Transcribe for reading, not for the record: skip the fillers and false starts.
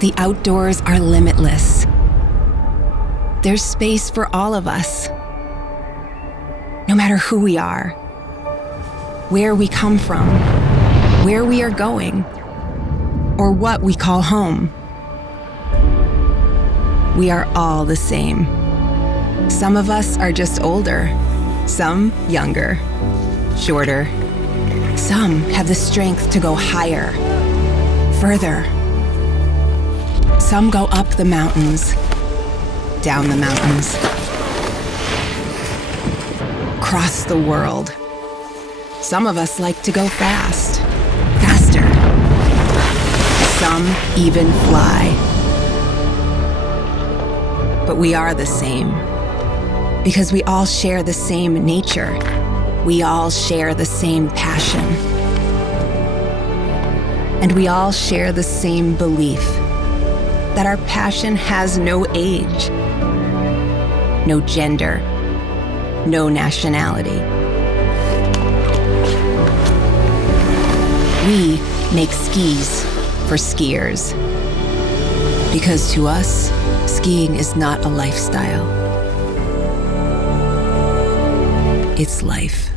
The outdoors are limitless. There's space for all of us. No matter who we are, where we come from, where we are going, or what we call home. We are all the same. Some of us are just older, some younger, shorter. Some have the strength to go higher, further. Some go up the mountains, down the mountains, across the world. Some of us like to go fast, faster. Some even fly. But we are the same, because we all share the same nature. We all share the same passion. And we all share the same belief that our passion has no age, no gender, no nationality. We make skis for skiers, because to us, skiing is not a lifestyle. It's life.